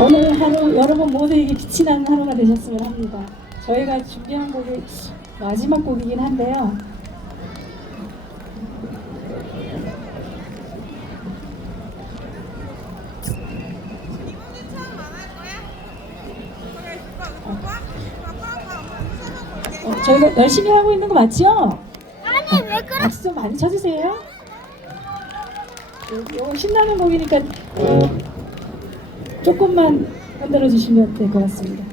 오늘 하루 여러분 모두에게 빛이 나는 하루가 되셨으면 합니다. 저희가 준비한 곡이 마지막 곡이긴 한데요. 어, 저희가 열심히 하고 있는 거 맞죠? 아니 왜 그래? 박수 좀 많이 쳐주세요. 이거 신나는 곡이니까 어, 조금만 흔들어 주시면 될 것 같습니다.